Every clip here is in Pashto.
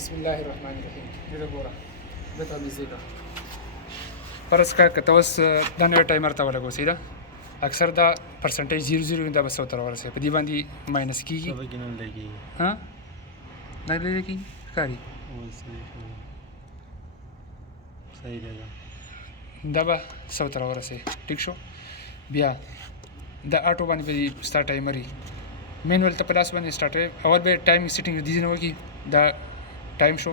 بسم الله الرحمن الرحیم. ډېره ګوره دته مې زیږه فرض کا که ته اوس دا نوی ټایمر ته ولګو سیده اکثر دا پرسنټیج 0 دا به 100 ته راورسېږي په دې باندې ماینس کېږي ها نه لري کېږي ښکاري دا به 100 ته راورسېږي ټیک شو. بیا دا آټو باندې به ستا ټایمر وي مینول ته په لاس باندې سټارټ اول به ټایم سیټینګ د دې نه وکړي دا ټایم شو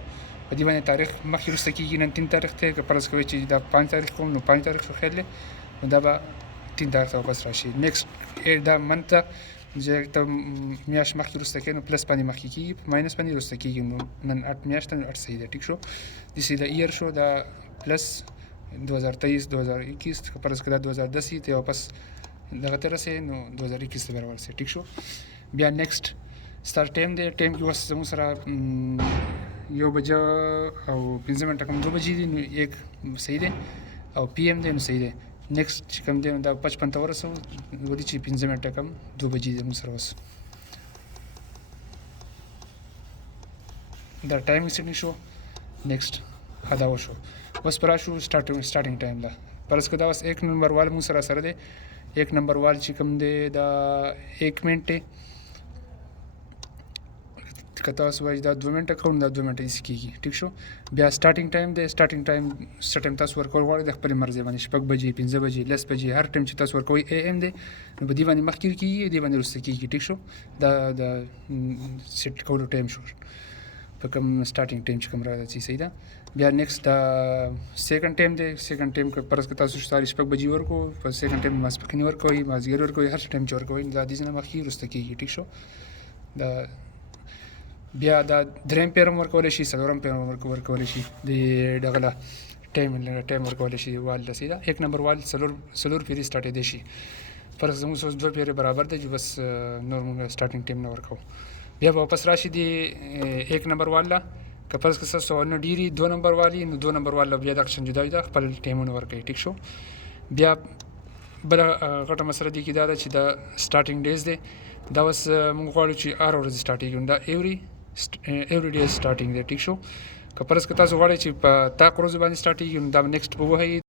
په دې باندې تاریخ مخکې وروسته کېږي نن 3 تاریخ دی که فرض کوئ چې دا 5 تاریخ کوم نو 5 تاریخ خیر دی نو دا به 3 تاریخ ته واپس راشي نیکسټ دا منت ته چې ته میاشت مخکې وروسته کوې نو پلس باندې مخکې کېږي ماینس باندې وروسته کېږي نو نن 8 میاشت نو 8 صحیح دی ټیک شو. داسې د ایئر شو دا پلس 2023 2021 که فرض کړه دا 2010 ته واپس دغه ته رسې نو 2021 ته به راورسې ټیک شو. بیا نیکسټ ستاسو ټایم دی ټایم کې اوس زموږ سره 1 بجه او 15 منټه کوم 2 بجې دي نو 1 صحیح دی او پی ایم دی نو صحیح دی. نیکسټ چې کوم دی دا 55 ته ورسو ولې چې 15 منټه کم 2 بجې دي موږ سره اوس دا ټایم سیټینګ شو. نیکسټ ادا وشو اوس پر راشو سټارټینګ ټایم لا فرض کړه دا اوس 1 نمبر وال موږ سره دی 1 نمبر وال چې کوم دی دا 1 منټ دی که تاسو وایي دا 2 منټه کوم دا 2 منټه هېڅ کېږي ټیک شو. بیا سټارټینګ ټایم دی سټارټینګ ټایم څه ټایم تاسو ورکول غواړئ د خپلې مرضۍ باندې 6 بجې 15 بجې 10 بجې هر ټایم چې تاسو ورکوئ اے ایم دی نو په دې باندې مخکې کېږي دې باندې وروسته کېږي ټیک شو. دا د سیټ کولو ټایم شو په کوم سټارټینګ ټایم چې کوم راځي صحیح ده. بیا نیکسټ دا سیکنډ ټایم دی سیکنډ ټایم که فرض کړه تاسو 6 بجې ورکو په سیکنډ ټایم ماسپښین ورکوئ مازدیګر ورکوئ هر ټایم چې ورکوئ دا دې نه مخکې وروسته کېږي ټیک شو. دا بیا دا دریم پیرم ورکولی شي څلورم پیرم ورکولی شي د دغه له ټایم ورکولی شي وال له سیده 1 نمبر وال څلور پیرې سټارټېدی شي فرض زموږ اوس 2 پیرې برابر دی چې بس نور موږ سټارټینګ ټایم نه ورکوو. بیا به واپس راشي د 1 نمبر وال له که فرض کړه ستاسو سوالونه ډېر وي 2 نمبر وال نو 2 نمبر وال له بیا دغه شان جدا جدا خپل ټایمونه ورکوي ټیک شو. بیا بله غټه مسله دې کې دا ده چې دا سټارټینګ ډیز دی دا اوس موږ غواړو چې هر ورځ سټارټېږي دا every day starting دی ټیک شو. که فرض کړه تاسو غواړئ چې په تاک ورځو باندې سټارټېږي نو دا نیکسټ به ووهئ